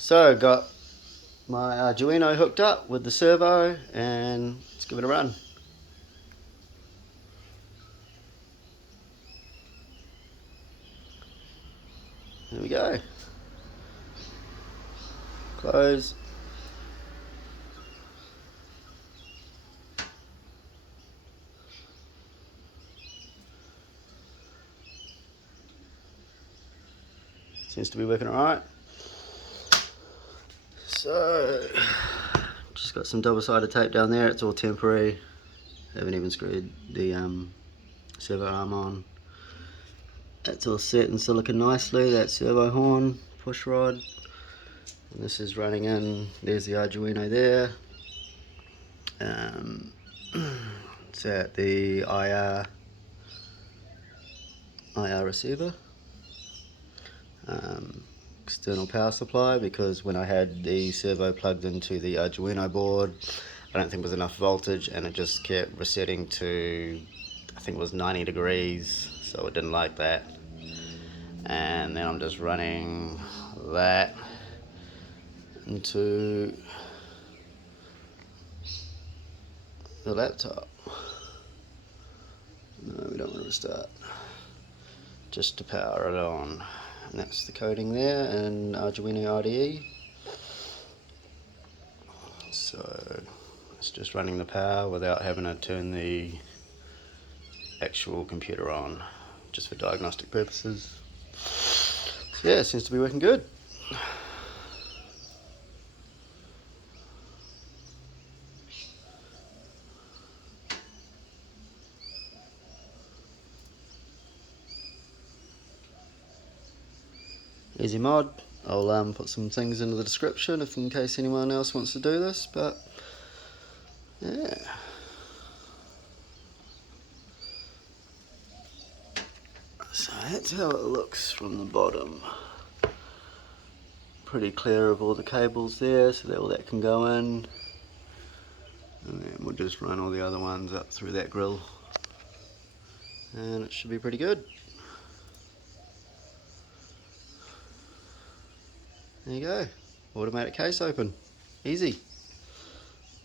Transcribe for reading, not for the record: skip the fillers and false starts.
So got my Arduino hooked up with the servo and let's give it a run. There we go. Close. Seems to be working alright. So, just got some double-sided tape down there, it's all temporary. Haven't even screwed the servo arm on. That's all set in silicon nicely, that servo horn, push rod. And this is running in, there's the Arduino there. It's at the IR receiver. External power supply, because when I had the servo plugged into the Arduino board, I don't think there was enough voltage and it just kept resetting to, I think it was 90 degrees, so it didn't like that. And then I'm just running that into the laptop. No, we don't want to restart. Just to power it on. And that's the coding there in Arduino IDE. So it's just running the power without having to turn the actual computer on, just for diagnostic purposes. So yeah, it seems to be working good. Easy mod. I'll put some things into the description if in case anyone else wants to do this, but yeah. So that's how it looks from the bottom. Pretty clear of all the cables there, so that all that can go in. And then we'll just run all the other ones up through that grill. And it should be pretty good. There you go, automatic case open, easy.